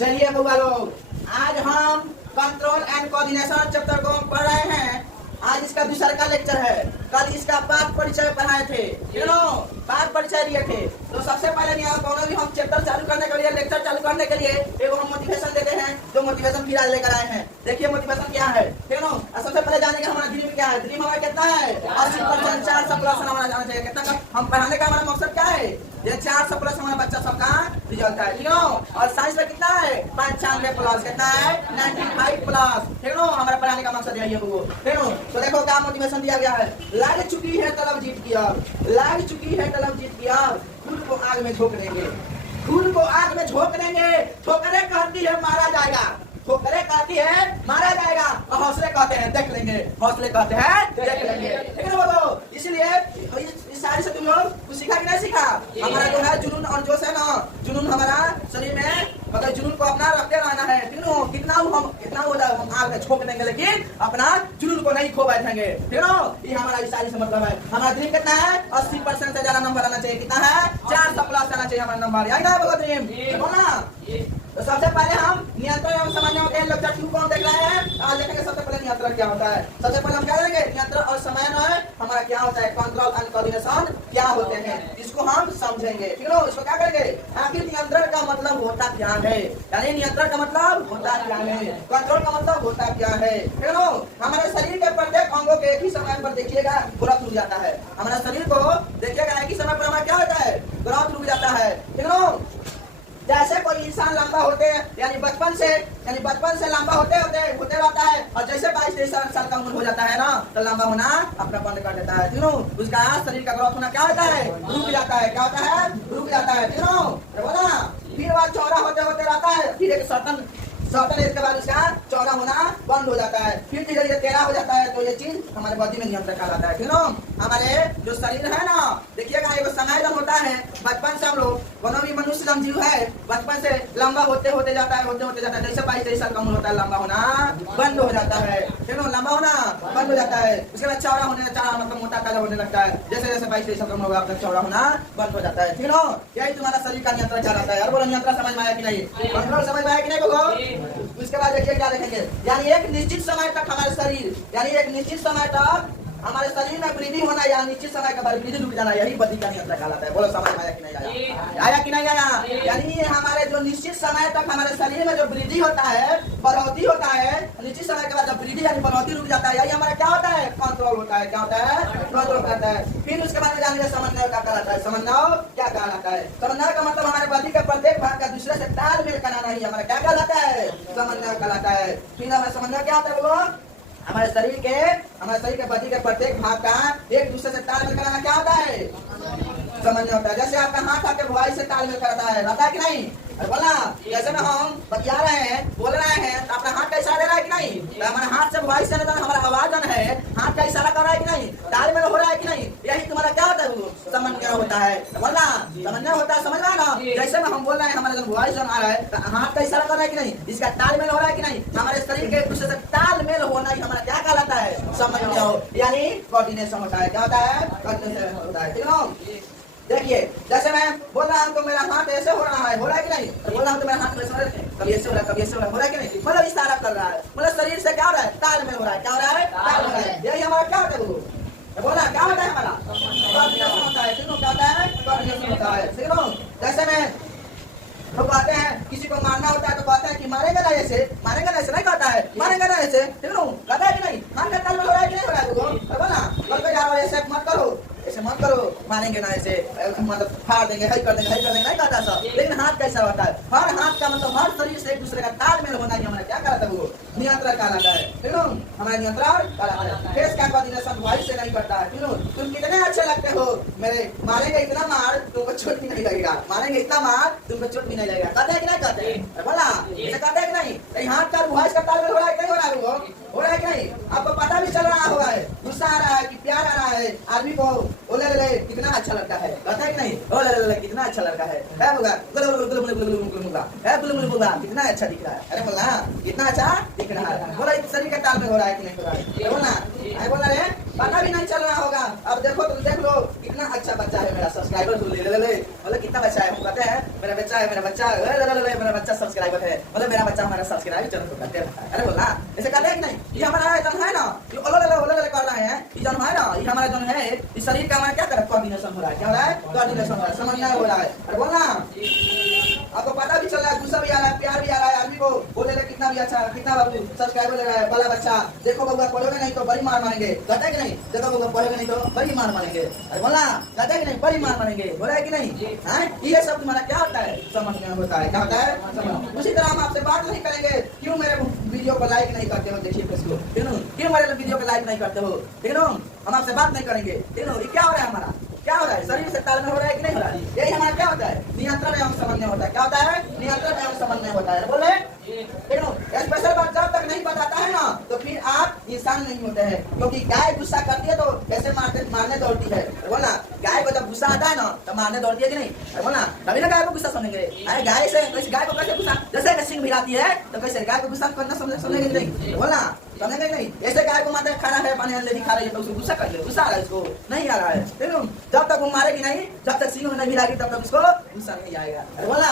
चलिए बुआ लोग, आज हम कंट्रोल एंड कोऑर्डिनेशन चैप्टर को पढ़ रहे हैं। आज इसका दूसरा का लेक्चर है। कल इसका पाठ परिचय पढ़ाए थे, पाठ परिचय लिए थे। तो सबसे पहले दोनों भी हम चैप्टर चालू करने के लिए, लेक्चर चालू करने के लिए एगो हम मोटिवेशन देते हैं। जो मोटिवेशन फिर आज लेकर आए हैं, देखिए मोटिवेशन क्या है, ठीक है। सबसे पहले जानेंगे हमारा ड्रीम क्या है। ड्रीम हमारा कितना है? 80% 400+ हमारा जाना चाहिए। कितना हम पढ़ाने का हमारा मकसद क्या है? ये 400+ हमारा बच्चा सबका रिजल्ट है, ठीक है। और साइंस में कितना है? 95+। कितना है? 95+, ठीक है। हमारा पढ़ाने का मकसद यही है, ठीक है। तो देखो क्या मोटिवेशन दिया गया है। लग चुकी है तलब जीत की आग, लग चुकी है तलब जीत की आग, खुद को आग में झोंक देंगे, खुद को आग में झोंक देंगे। ठोकरे कहती है मारा जाएगा, ठोकरे कहती है मारा जाएगा, और हौसले कहते हैं देख लेंगे, हौसले कहते हैं देख लेंगे, ठीक है ना बोलो। इसलिए इस सारी से तुम लोग कुछ सीखा कि नहीं सीखा? हमारा जो है जुनून और जोश है ना, जुनून हमारा शरीर में, मतलब जुनून को अपना रखते रहना है, ठीक है। कितना हम आग में झोंक देंगे, लेकिन अपना जुनून को नहीं खो बैठेंगे, ठीक है। ये हमारा इस सारी से मतलब है। हमारा ड्रीम कितना है? 80% से ज्यादा नंबर आना चाहिए। कितना है? 400+ आना चाहिए हमारा नंबर। यही ना ड्रीम, बोलना। तो सबसे पहले हम नियंत्रण एवं समन्वय के लेक्चर 2 को हम देख रहे हैं। आज देखेंगे सबसे पहले नियंत्रण क्या होता है। सबसे पहले हम क्या करेंगे? नियंत्रण और समन्वय हमारा क्या होता है, कंट्रोल एंड कोऑर्डिनेशन क्या होते हैं, इसको हम समझेंगे, ठीक है। इसको क्या करेंगे? आखिर नियंत्रण का मतलब होता क्या है, यानी नियंत्रण का मतलब होता क्या है, कंट्रोल का मतलब होता क्या है, ठीक है। हमारे शरीर के प्रत्येक अंगों के एक ही समय पर देखिएगा ग्रोथ रुक जाता है। हमारा शरीर को देखिएगा एक ही समय पर हमारा क्या होता है? ग्रोथ रुक जाता है, ठीक है। जैसे कोई इंसान लंबा होते हैं, यानी बचपन से लंबा होते रहता है, और जैसे 22-23 साल का उम्र हो जाता है ना, तो लंबा होना अपना बंद कर देता है, तीनों। उसका शरीर का ग्रोथ होना क्या होता है? रुक जाता है। क्या होता है? रुक जाता है, तीनों। बोला फिर वह चौड़ा होते रहता है, फिर एक सर्टन एज के बाद उसका चौड़ा होना बंद हो जाता है, फिर धीरे धीरे टेढ़ा हो जाता है। तो ये चीज हमारे बॉडी में नियंत्रण कहलाता है, ठीक है। हमारे जो शरीर है ना, देखिएगा एक समय जब होता है, बचपन से हम लोग दोनों भी मनुष्य जन जीव है, बचपन से लंबा होते जाता है, जैसे 22-23 साल का उम्र होता है, लंबा होना बंद हो जाता है, ठीक है। लंबा होना बंद हो जाता है, उसके बाद चौड़ा मतलब मोटा ताजा होने लगता है। जैसे जैसे 22-23 साल का उम्र होगा, चौड़ा होना बंद हो जाता है, ठीक है। यही तुम्हारा शरीर का नियंत्रण कहलाता है। और बोलो नियंत्रण समझ में आया कि नहीं? कंट्रोल समझ में आया कि नहीं बोलो? उसके बाद देखिए क्या देखेंगे, यानी एक निश्चित समय तक हमारे शरीर, यानी एक निश्चित समय तक हमारे शरीर में वृद्धि होना, या निश्चित समय के बाद वृद्धि रुक जाना, यही बॉडी का नियंत्रण कहलाता है। बोलो समझ में आया कि नहीं आया? आया कि नहीं आया? यानी हमारे जो निश्चित समय तक हमारे शरीर में जो वृद्धि होता है, बढ़ोतरी होता है, निश्चित समय के बाद जब वृद्धि यानी बढ़ोतरी रुक जाता है, यही हमारा क्या होता है? कंट्रोल होता है। क्या होता है? कंट्रोल करता है। फिर उसके बाद में जानेंगे समन्वय क्या कहलाता है। समन्वय क्या कहलाता है? समन्वय का मतलब हमारे बॉडी के प्रत्येक भाग का दूसरे से तालमेल कराना ही हमारा क्या कहलाता है? समन्वय कहलाता है। फिर हमारा समन्वय क्या होता है बोलो? हमारे शरीर के बॉडी के प्रत्येक भाग का एक दूसरे से तालमेल कराना क्या होता है? समन्वय होता है। जैसे आपका हाथ आपके भुआई से तालमेल करता है, रहता है कि नहीं? बोला जैसे में हम बतिया रहे हैं, बोल रहे हैं, तो अपना हाथ का इशारा दे रहा है कि नहीं? तो हमारे हाथ से भुआई से हमारा आवाज है, हाथ का इशारा कर रहा है कि नहीं? तालमेल हो रहा है कि नहीं? यही तुम्हारा क्या होता है? वो समन्वय होता है। बोला समन्वय होता है, समझ रहा है ना? जैसे में हम बोल रहे हैं, हमारा भुआई आ रहा है, तो हाथ का इशारा कर रहा है कि नहीं? इसका तालमेल हो रहा है कि नहीं? हमारे शरीर के दूसरे से तालमेल होना ही हमारा क्या कहलाता है? समन्वय हो, यानी कोऑर्डिनेशन होता है। क्या होता है? कोऑर्डिनेशन होता है, ठीक है। देखिए जैसे मैं बोल रहा हूँ तो मेरा हाथ ऐसे हो रहा है कि नहीं? तो बोल रहा हूँ तो मेरा हाथ कभी ऐसे हो रहा है, कभी ऐसे हो रहा है कि नहीं? मतलब इशारा कर रहा है, मतलब शरीर से क्या हो रहा है? तालमेल हो रहा है। क्या हो रहा है? तालमेल हो रहा है। यही हमारा क्या होता है? बोला क्या होता है? हमारा कोऑर्डिनेशन होता है, ठीक है। क्या होता है? कोऑर्डिनेशन होता है, ठीक है। जैसे मैं तो कहते हैं किसी को मारना होता है, तो कहते हैं कि मारेंगे ना ऐसे, मारेंगे ना ऐसे, नहीं कहता है मारेंगे ना ऐसे, ठीक है। कहता है कि नहीं? हाथ का तालमेल हो रहा है कि नहीं हो रहा है? बोला घर पे जाओ, ऐसे मत करो, ऐसे मत करो, मारेंगे ना ऐसे, मतलब फाड़ देंगे, हई कर देंगे, नहीं कहता सब। लेकिन हाथ कैसा होता है? हर हाथ का मतलब हर शरीर से एक दूसरे का तालमेल होना ही हमारा क्या कहलाता है? वो नियंत्रण कहलाता है, ठीक है। हमारा नियंत्रण कहलाता है। फेस का कोऑर्डिनेशन वॉइस से नहीं करता है, ठीक है। तुम कितने अच्छे लगते हो, मेरे मारेंगे इतना मार तुमको चोट भी नहीं लगेगा, मारेंगे इतना मार तुमको चोट भी नहीं लगेगा। कहते हैं कि नहीं कहते? बोला ऐसे कहते हैं कि नहीं? हाथ का वॉइस का तालमेल हो रहा है कि नहीं हो रहा है? हो रहा है कि नहीं? आपको पता भी चल रहा होगा है, गुस्सा आ रहा है कि प्यार आ रहा है आदमी को, ओ ले कितना अच्छा लड़का है, कहता है कि नहीं? ओ ले कितना अच्छा लड़का है बोला कितना अच्छा दिख रहा है। अरे बोला कितना अच्छा दिख रहा है। बोला शरीर का तालमेल हो रहा है कि नहीं हो रहा है? बोला बोला रे पता भी नहीं चल रहा होगा। अब देखो तो देख लो कितना अच्छा बच्चा है मेरा, सब्सक्राइबर ले बोले कितना बच्चा है, हम कहते हैं मेरा बच्चा है, मेरा बच्चा सब्सक्राइबर सब्सक्राइबर है, मतलब मेरा बच्चा हमारा सब्सक्राइब चैनल को करते रहता है। अरे बोलना ऐसे करते हैं कि नहीं? ये हमारा जन है ना, ये ओले कर रहे हैं, ये जन है ना, ये हमारा जन है, इस शरीर का हमारा क्या कर रहा है? कोऑर्डिनेशन हो रहा है। क्या हो रहा है? कोऑर्डिनेशन हो रहा है, समन्वय हो रहा है। अरे बोलना आपको पता भी चल रहा है, गुस्सा भी आ रहा है, प्यार भी आ रहा है, आदमी को बोले कितना भी अच्छा, कितना बाबू सब्सक्राइबर ले रहा है, बाला बच्चा देखो बबुआ पढ़ोगे नहीं तो बड़ी मार मारेंगे, कहते हैं कि नहीं? देखो बबुआ पढ़ोगे नहीं तो बड़ी मार मारेंगे। अरे बोला कहते हैं कि नहीं? बड़ी मार मारेंगे, बोला है कि नहीं? ये सब तुम्हारा क्या होता है? समझ में होता है। क्या होता है? उसी तरह हम आपसे बात नहीं करेंगे, क्यों मेरे वीडियो को लाइक नहीं करते हो? देखिए क्यों मेरे वीडियो को लाइक नहीं करते हो? ठीक है, हम आपसे बात नहीं करेंगे। ठीक है, ये क्या हो रहा है? हमारा क्या हो रहा है? शरीर से तालमेल हो रहा है कि नहीं हो रहा है? यही हमारा क्या होता है? नियंत्रण एवं समन्वय होता है। क्या होता है? नियंत्रण एवं समन्वय होता है। बोले स्पेशल बात जब तक नहीं बताता है ना, तो फिर आप इंसान नहीं होते हैं, क्योंकि गाय गुस्सा करती है तो कैसे मारने दौड़ती है। बोला गाय को जब गुस्सा आता है ना तो मारने दौड़ती है कि नहीं? बोला तभी ना गाय को गुस्सा समझेंगे। अरे गाय को कैसे गुस्सा, जैसे सिंह भिड़ाती है तो कैसे गाय को गुस्सा करना समझेंगे नहीं? बोला समझेंगे नहीं? ऐसे गाय को मारते खड़ा है, पानी ले खा रही है तो उसको गुस्सा कर ले, गुस्सा आ रहा है, उसको नहीं आ रहा है। ठीक है, जब तक वो मारेगी नहीं, जब तक सिंह नहीं भिड़ाएगी तब तक उसको गुस्सा नहीं आएगा। अरे बोला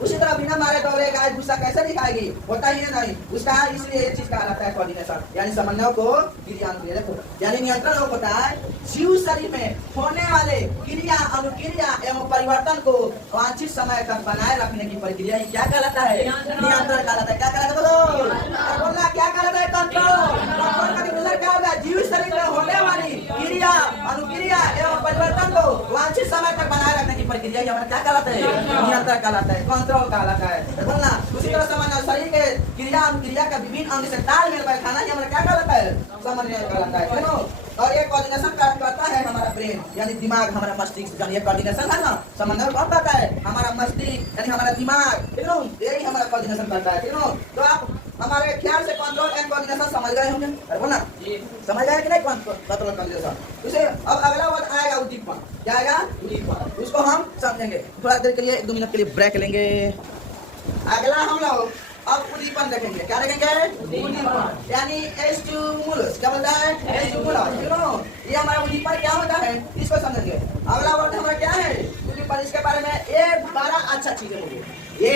उसी तरह बिना मारे दौड़े गाय गुस्सा कैसे दिखाएगी? होता ही है नहीं उसका। इसलिए ये चीज कहा जाता है कोऑर्डिनेशन, यानी समन्वय को क्रियान्वयन। देखो यानी नियंत्रण होता है जीव शरीर में होने वाले क्रिया अनुक्रिया एवं परिवर्तन को वांछित समय तक बनाए रखने की प्रक्रिया ही क्या कहलाता है? नियंत्रण कहलाता है। क्या कहलाता है? बोलना क्या कहलाता है? कंट्रोल। क्या होगा? जीव शरीर में होने वाली क्रिया अनुक्रिया एवं परिवर्तन को वांछित समय तक बनाए रखने की प्रक्रिया हमारा क्या कहलाता है? नियंत्रण कहलाता है, कंट्रोल कहलाता है। बोलना उसी तरह समन्वय शरीर के क्रिया अनुक्रिया का विभिन्न अंग से तालमेल बैठाना ही हमारा क्या कहलाता है? समन्वय कहलाता है। और ये कोऑर्डिनेशन करता है हमारा ब्रेन यानी दिमाग, हमारा मस्तिष्क। ये कोऑर्डिनेशन है ना, समन्वय कौन करता है? हमारा मस्तिष्क यानी हमारा दिमाग। ठीक है, यही हमारा कोऑर्डिनेशन करता है। ठीक है, तो आप हमारे ख्याल से कंट्रोल एंड कोऑर्डिनेशन समझ गए होंगे। अरे बोलना समझ गए कि नहीं? Control coordination. उसे अब अगला वर्ड आएगा उद्दीपन। क्या आएगा? उद्दीपन। उसको हम समझेंगे थोड़ा देर के लिए, 1-2 मिनट के लिए ब्रेक लेंगे। अगला हम लोग अब उद्दीपन देखेंगे। क्या देखेंगे? उद्दीपन यानी स्टिमुलस। क्या बोलता है? स्टिमुलस। ये हमारा उद्दीपन क्या होता है इसको समझेंगे। अगला वर्ड हमारा क्या है? उद्दीपन। इसके बारे में एक बड़ा अच्छा चीज है, ये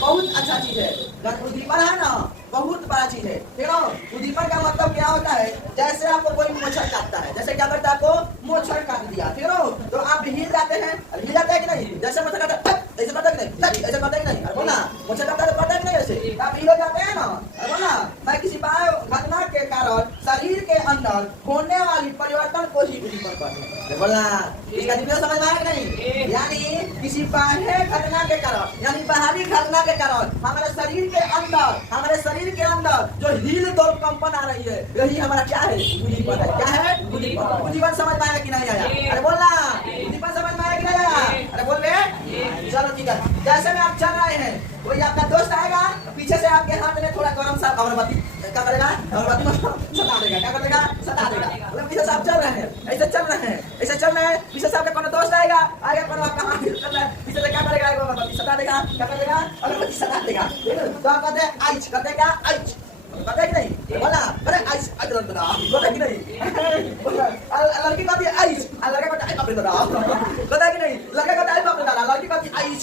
बहुत अच्छा चीज है। उद्दीपन है ना, बहुत बड़ा चीज है। ठीक है, उद्दीपन का मतलब क्या होता है? जैसे आपको कोई मोछर काटता है, जैसे क्या करता है? आपको मोछर काट दिया, ठीक है, तो आप हिल जाते हैं। हिल जाते हैं कि नहीं? जैसे मोछर काटता है ऐसे करता है कि नहीं? ऐसे करता है कि नहीं? अरे बोला मोछर काटता है तो करता है कि नहीं? ऐसे आप हिल जाते हैं ना। अरे बोला मैं किसी घटना के कारण शरीर के अंदर होने वाली परिवर्तन को ही उद्दीपन कहते हैं। बोला इसका डिफरेंस समझ में आया कि नहीं? यानी किसी बाह्य घटना के कारण यानी बाहरी घटना के कारण हमारे शरीर के अंदर जो हिल दौड़ कंपन आ रही है, यही हमारा क्या है? उद्दीपन है। क्या है? उद्दीपन। उद्दीपन समझ में आया कि नहीं आया? अरे बोलना उद्दीपन समझ में आया कि नहीं आया? अरे बोल रहे चलो ठीक है। जैसे में आप चल रहे हैं, कोई आपका दोस्त आएगा पीछे से आपके हाथ में थोड़ा गरम सा अगरबत्ती क्या करेगा? अगरबत्ती सता देगा। क्या करेगा? सता देगा। मतलब पीछे से आप चल रहे हैं, ऐसे चल रहे हैं, पीछे से आपका कोनो दोस्त आएगा कोनो आपका हाथ चल रहा है, पीछे से क्या करेगा? अगरबत्ती सता देगा। क्या करेगा? अगरबत्ती सता देगा। तो आप कहते हैं आइच, कहते क्या? आइच कहते कि नहीं? बोला अरे आइच कहते कि नहीं? लड़की कहती है आइच, लड़का कहता है बाप रे दादा, कहता कि नहीं? लड़का कहता है बाप रे दादा, लड़की कहती है आइच।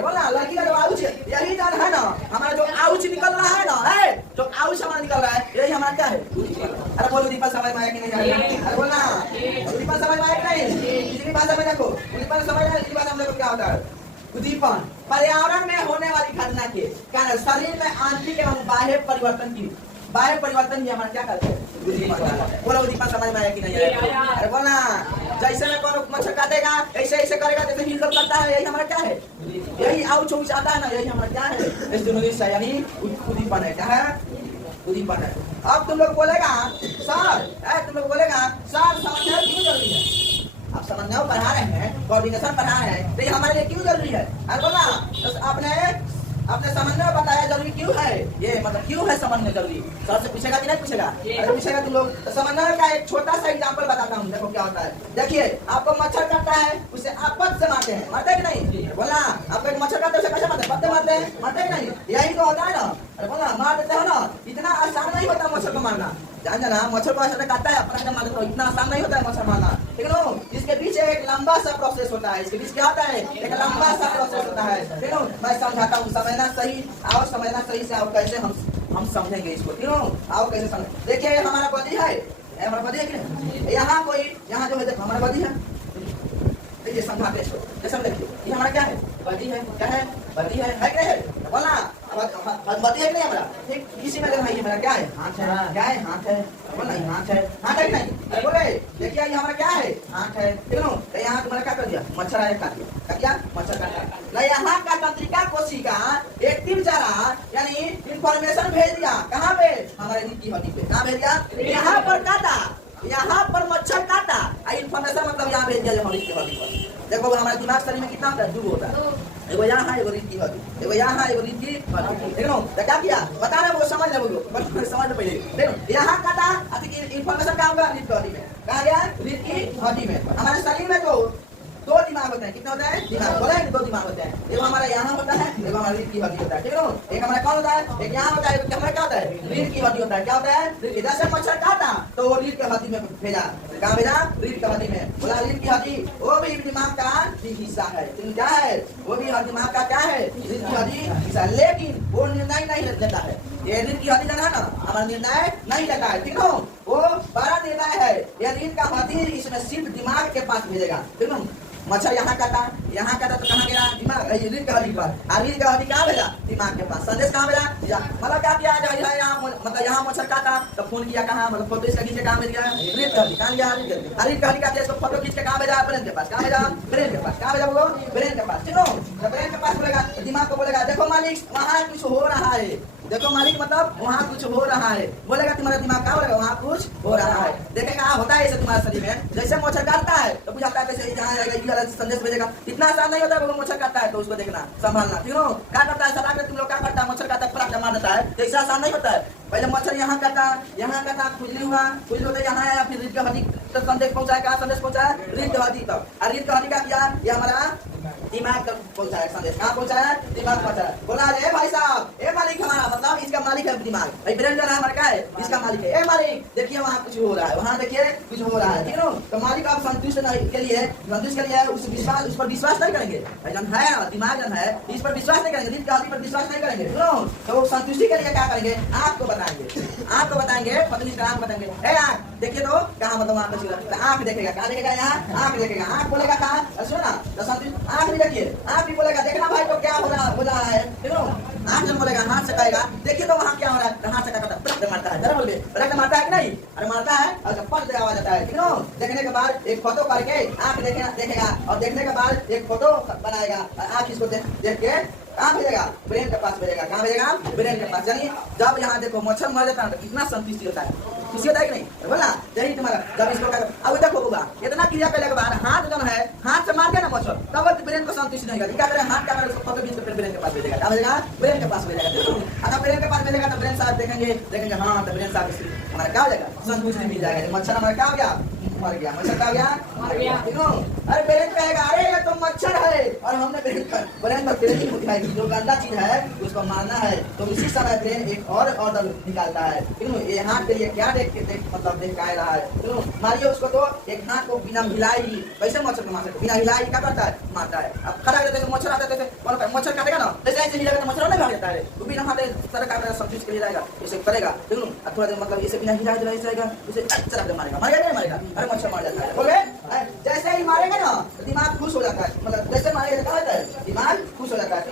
बोला लड़की का जो आउच यही जान है ना, हमारा जो आउच निकल रहा है ना, जो आउच हमारा निकल रहा है, यही हमारा क्या है? अरे बोलो उद्दीपन समझ में आया कि नहीं आया? अरे बोलना उद्दीपन समझ में आया कि नहीं? इसी भाषा में देखो उद्दीपन समझ में आया। इसी भाषा में देखो क्या होता है? उद्दीपन पर्यावरण में होने वाली घटना के कारण शरीर में आंतरिक एवं बाह्य परिवर्तन ही हमारा क्या करते हैं? उद्दीपन। बोलो उद्दीपन समझ में आया कि नहीं आया? अरे बोलना जैसे में कोनो मच्छर काटेगा ऐसे करेगा, जैसे हिल करता है, यही हमारा क्या है? यही आउच उच आता है ना, यही हमारा क्या है? स्टिमुलस यानी उद्दीपन है। क्या है? उद्दीपन है। अब तुम लोग बोलेगा सर समन्वय क्यों जरूरी है? आप समन्वय पढ़ा रहे हैं, कोऑर्डिनेशन पढ़ा रहे हैं, तो ये हमारे लिए क्यों जरूरी है? अरे बोला तो आपने समन्वय बताया जरूरी क्यों है? ये मतलब क्यों है समन्वय जरूरी? सर से पूछेगा कि नहीं पूछेगा? अरे पूछेगा तुम लोग। तो समन्वय का एक छोटा सा एग्जांपल बताता हूँ, देखो क्या होता है। देखिए आपको मच्छर काटता है, उसे आप पत्ते से मारते हैं, मारते कि नहीं? बोला आपको एक मच्छर काटते उसे कैसे मारते हैं? पत्ते मारते हैं, मारते कि नहीं? यही तो होता है ना। अरे बोला मार देते हो ना, इतना आसान नहीं होता मच्छर को मारना। जान जाना मच्छर को ऐसे काटता है अपना मार देता, इतना आसान नहीं होता है मच्छर मारना। ठीक है ना। इसके पीछे एक लंबा सा प्रोसेस होता है, इसके बीच क्या होता है, एक लंबा सा प्रोसेस होता है, ठीक है। मैं समझाता हूँ, समझना सही आओ, समझना सही से आओ, कैसे हम समझेंगे इसको, ठीक है। आओ कैसे समझ, देखिए हमारा बॉडी है, हमारा बॉडी है कि नहीं, यहाँ कोई यहाँ जो है देखो हमारा बॉडी है, देखिए समझाते हैं इसको, जैसे देखिए ये हमारा क्या है, बॉडी है, क्या है, बॉडी है कि नहीं है, बोला बॉडी है कि नहीं हमारा, ठीक। इसी में देखो ये हमारा क्या है, हाथ है, क्या है, हाथ है, बोला ये हाथ है कि नहीं, बोले देखिए ये हमारा क्या है, हाथ है, ठीक है ना। तो यहाँ तुम्हारा क्या कर दिया, मच्छर आया काट दिया, क्या किया, मच्छर काट दिया। यहाँ का तंत्रिका कोशिका एक तीर चारा यानी इंफॉर्मेशन भेज दिया, कहाँ पे, हमारे रीढ़ की हड्डी पे, कहाँ भेज दिया, यहाँ पर काटा, यहाँ पर मच्छर काटा, इन्फॉर्मेशन मतलब यहाँ भेज दिया रीढ़ की हड्डी पर। देखो हमारे दिमाग शरीर में कितना होता है, 2 होता है, एगो यहाँ एगो रीढ़ की हड्डी, एगो यहाँ एगो रीढ़ की हड्डी, ठीक है। तो क्या किया बता रहे वो समझ ले, वो लोग समझ पहले देखो यहाँ काटा, इन्फॉर्मेशन कहाँ होगा, रीढ़ की हड्डी में, कहाँ गया, रीढ़ की हड्डी में। हमारे शरीर में तो 2 दिमाग होते हैं, कितने होते हैं, दिमाग बोला है, 2 दिमाग होते हैं, एगो हमारा यहाँ होता है, एगो हमारा रीढ़ की हड्डी होता है, ठीक है। एक हमारा कौन होता है, एक यहाँ होता है, एक हमारा क्या होता है, रीढ़ की हड्डी होता है, क्या होता है, जैसे मच्छर काटा तो वो रीढ़ की हड्डी में भेजा, कहाँ भेजा, रीढ़ की हड्डी में, बोला रीढ़ की हड्डी वो भी दिमाग का हिस्सा है, क्या है, वो भी दिमाग का क्या है, रीढ़ की हड्डी हिस्सा, लेकिन वो निर्णय नहीं लेता है, ये रीढ़ की हड्डी लगा ना हमारा निर्णय नहीं लेता है, ठीक है। वो बड़ा निर्णय है, ये रीढ़ का हड्डी इसमें सिर्फ दिमाग के पास भेजेगा, ठीक है। मच्छर यहाँ काटा तो कहाँ गया, दिमाग रीढ़ की हड्डी पर, और रीढ़ की हड्डी कहाँ भेजा, दिमाग के पास, संदेश कहाँ भेजा, मतलब क्या किया, यहाँ मतलब यहाँ मच्छर काटा तो फोन किया कहाँ, मतलब फोटो इसका खींच के कहाँ भेज गया, रीढ़ की हड्डी कहाँ गया, रीढ़ की हड्डी का इसको फोटो खींच के कहाँ भेजा, ब्रेन के पास, कहाँ भेजा, ब्रेन के पास, कहाँ भेजा बोलो, ब्रेन के पास, ठीक है। ब्रेन के पास बोलेगा, दिमाग को बोलेगा देखो मालिक वहाँ कुछ हो रहा है, देखो मालिक मतलब वहाँ कुछ हो रहा है, बोलेगा तुम्हारा दिमाग क्या बोलेगा, वहाँ कुछ हो रहा है, देखेगा होता है ऐसे तुम्हारे शरीर में, जैसे मच्छर काटता है तो बुझाता है कैसे जहाँ जाएगा संदेश भेजेगा, इतना आसान नहीं होता है, वो मच्छर काटता है तो उसको देखना संभालना, ठीक है। क्या करता है सदा तुम लोग क्या करता है, मच्छर काटता है फटाक मार देता है, तो ऐसा आसान नहीं होता है, पहले मच्छर यहाँ काटा खुजली हुआ, खुजली होता यहाँ आया, फिर रीढ़ की हड्डी तक संदेश पहुँचाया, कहाँ संदेश पहुँचाया, रीढ़ की हड्डी तक, और रीढ़ की हड्डी का किया, ये हमारा दिमाग तक पहुँचाया संदेश, कहाँ पहुँचाया, दिमाग पहुँचाया, बोला अरे भाई साहब ए मालिक हमारा मतलब इसका मालिक है दिमाग, भाई ब्रेन जो है हमारा क्या है, इसका मालिक है, ए मालिक देखिए वहाँ कुछ हो रहा है, वहाँ देखिए कुछ हो रहा है, ठीक है ना। तो मालिक आप संतुष्ट के लिए उस पर विश्वास नहीं करेंगे, है दिमाग जो है इस पर विश्वास नहीं करेंगे, रीढ़ की हड्डी पर विश्वास नहीं करेंगे, तो वो संतुष्टि के लिए क्या करेंगे, आपको बताएंगे पत्नी का आँख बताएंगे, ए आँख देखिए तो कहाँ मतलब वहाँ कुछ आँख देखेगा, कहाँ देखेगा, यहाँ आँख देखेगा, आँख बोलेगा कहाँ, सुनो ना तो संतुष्ट आँख भी देखिए, आँख भी बोलेगा देखना भाई तो क्या हो रहा है, ठीक है। आँख जब बोलेगा हाथ से कहेगा देखिए तो वहाँ क्या हो रहा है, हाथ से कहता मारता है, जरा बोलिए ब्रेक मारता है कि नहीं, अरे मारता है और जब पट आवाज आता है, ठीक है। देखने के बाद एक फोटो करके आँख देखेगा और देखने के बाद एक फोटो बनाएगा, आँख इसको देख के कहाँ भेजेगा, ब्रेन के पास भेजेगा, कहाँ भेजेगा, ब्रेन के पास। यानी जब यहाँ देखो मच्छर मर जाता है तो कितना संतुष्टि होता है, खुशी होता है कि नहीं, बोला यही तुम्हारा जब इसको अब देखो होगा इतना क्रिया करने के बाद हाथ जो है हाथ से मार दिया ना मच्छर, तब ब्रेन को संतुष्टि नहीं होगा, क्या करें हाथ का उसको फोटो खींच कर ब्रेन के पास भेजेगा, क्या भेजेगा, ब्रेन के पास भेजेगा। अगर ब्रेन के पास भेजेगा तो ब्रेन साहब देखेंगे हाँ तो ब्रेन साहब हमारा क्या हो जाएगा, संतुष्टि मिल जाएगा, मच्छर हमारा क्या हो गया, मर गया, मच्छर क्या हो गया, अरे ब्रेन कहेगा अरे ये तो मच्छर है और हमने ब्रेन पर ब्रेन उठाई, जो गंदा चीज है उसको मारना है, तो इसी समय ब्रेन एक और ऑर्डर निकालता है, ये हाथ के लिए क्या देख मतलब देख के रहा है, मारिए उसको, तो एक हाथ को बिना हिलाई वैसे मच्छर को मार सकते, बिना हिलाई क्या करता है, मारता है। अब खड़ा रहते मच्छर आता है, मच्छर काटेगा ना जैसे ऐसे हिलेगा तो मच्छर नहीं भाग जाता है, तो बिना हाथ तरह का संतुष्ट के लिए जाएगा, इसे करेगा, थोड़ा देर मतलब इसे बिना हिलाए जाएगा, उसे अच्छा मारेगा, मारेगा नहीं मारेगा, अरे मच्छर मार जाता है, बोले जैसे ही मारेगा ना तो दिमाग खुश हो जाता है, मतलब जैसे मारेगा क्या होता है, दिमाग खुश हो जाता है,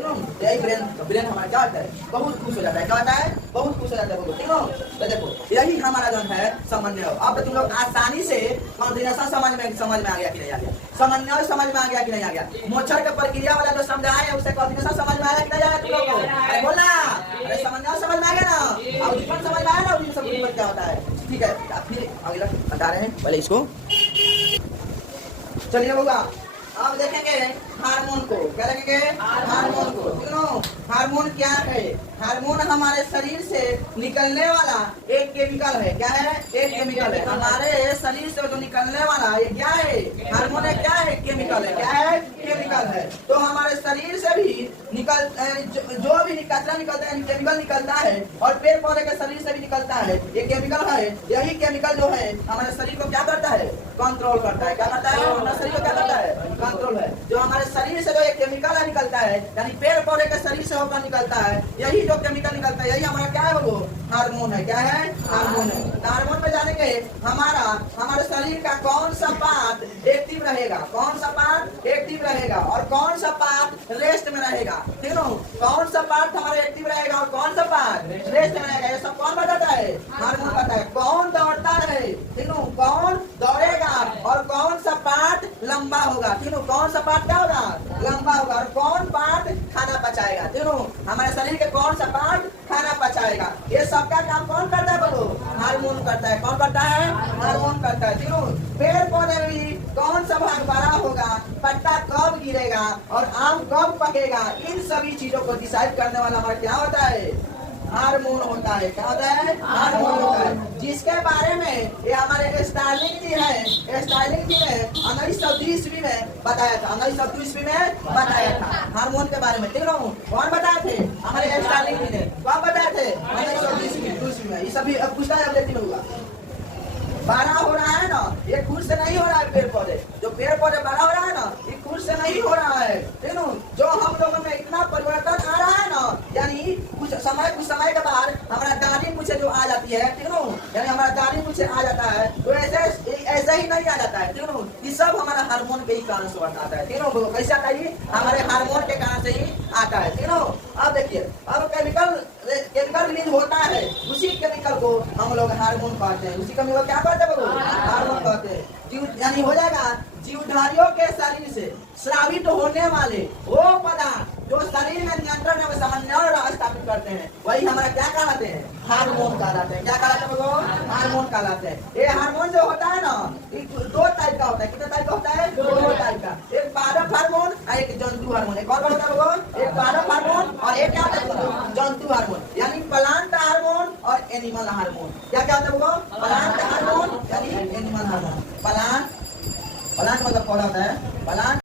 यही ब्रेन हमारा क्या होता है, बहुत खुश हो जाता है, क्या होता है, बहुत खुश हो जाता है, ठीक है। तो देखो यही हमारा जो है समन्वय, अब तुम लोग आसानी से कोऑर्डिनेशन समझ में आ गया कि नहीं आ गया, समन्वय समझ में आ गया कि नहीं आ गया, मच्छर के प्रक्रिया वाला जो समझाया है उससे कोऑर्डिनेशन समझ में आया कि नहीं आया तुम लोग को, अरे बोला अरे समन्वय समझ में आ गया ना, अब डिफरेंस समझ में आया ना, उन सब क्या होता है, ठीक है। फिर अगला बता रहे हैं, पहले इसको चलिए होगा, अब देखेंगे हार्मोन को, क्या देखेंगे, हार्मोन को, ठीक है। हार्मोन क्या है, हार्मोन हमारे शरीर से निकलने वाला एक केमिकल है, क्या है, एक केमिकल है, हमारे शरीर से जो निकलने वाला ये क्या है, हार्मोन है, क्या है, केमिकल है, क्या है, केमिकल है। तो हमारे शरीर से भी जो भी कचरा निकलता है, केमिकल निकलता है, और पेड़ पौधे के शरीर से भी निकलता है, ये केमिकल है। यही केमिकल जो है हमारे शरीर को क्या करता है, कंट्रोल करता है। क्या करता है, हमारे शरीर को क्या करता है, कंट्रोल है। जो हमारे शरीर से जो ये केमिकल है निकलता है, यानी पेड़ पौधे के शरीर से होकर निकलता है, यही जो केमिकल निकलता है, यही हमारा क्या है, वो हार्मोन है। क्या है, हार्मोन है। हार्मोन में जाने के हमारे शरीर का कौन सा पार्ट एक्टिव रहेगा, कौन सा पार्ट एक्टिव रहेगा और कौन सा पार्ट रेस्ट में रहेगा, ठीक है। कौन सा पार्ट हमारा एक्टिव रहेगा और कौन सा पार्ट रेस्ट में रहेगा, ये सब कौन बताता है, हार्मोन बताता है। कौन दौड़ता है, ठीक है, कौन दौड़ेगा और कौन सा पार्ट लंबा होगा, ठीक है, कौन सा पार्ट क्या होगा, लंबा होगा, और कौन पार्ट खाना पचाएगा, ठीक है। हमारे शरीर के कौन सा पार्ट खाना पचाएगा, ये सबका काम कौन करता है, बोलो, हार्मोन करता है। कौन करता है, हार्मोन करता है, ठीक है। पेड़ पौधे भी कौन सा भाग बड़ा होगा, पत्ता कब गिरेगा और आम कब पकेगा, इन सभी चीजों को डिसाइड करने वाला हमारा क्या होता है, हार्मोन होता है। क्या होता है, हार्मोन होता है। जिसके बारे में ये हमारे स्टार्लिंग जी है, स्टार्लिंग जी ने 1920 ईस्वी में बताया था, 1920 ईस्वी में बताया था हार्मोन के बारे में, ठीक है। कौन बताए थे, हमारे स्टार्लिंग जी ने। कब बताए थे, 1920 ईस्वी में। ये सभी अब पूछता है, अब लेती होगा। बड़ा हो रहा है ना, ये खुद से नहीं हो रहा है। पेड़ पौधे, जो पेड़ पौधे बड़ा हो रहा है ना, ये खुद से नहीं हो रहा है, ठीक है। जो हम लोगों में इतना परिवर्तन आ रहा है ना, यानी कुछ समय के बाद हमारा दाढ़ी मुझे जो आ जाती है, ठीक है, यानी हमारा दाढ़ी मुझे आ जाता है, तो ऐसे ही नहीं आ जाता है, ठीक है। ये सब हमारा हार्मोन के ही कारण से आता है, ठीक है। कैसे आता है, हमारे हार्मोन के कारण से ही आता है, ठीक है। अब देखिए, अब केमिकल रिलीज होता है, उसी केमिकल को हम लोग हार्मोन कहते हैं। उसी केमिकल क्या कहते हैं, हार्मोन कहते हैं। यानी हो जाएगा जीवधारियों के शरीर से स्रावित होने वाले वो पदार्थ जो शरीर में नियंत्रण एवं समन्वय स्थापित करते हैं, वही हमारा क्या कहलाते हैं, हार्मोन कहलाते हैं। क्या कहलाते हैं, हार्मोन कहलाते हैं। ये हार्मोन जो होता है ना, दो टाइप का होता है। कितने टाइप का होता है, दो टाइप का। एक पादप हार्मोन और एक जंतु हार्मोन। एक और होता है, एक पादप हार्मोन और एक क्या होता है, जंतु हार्मोन, यानी प्लांट हार्मोन और एनिमल हार्मोन। क्या क्या होता है वो, प्लांट हार्मोन यानी एनिमल हार्मोन। प्लांट मतलब पौधा होता है, प्लांट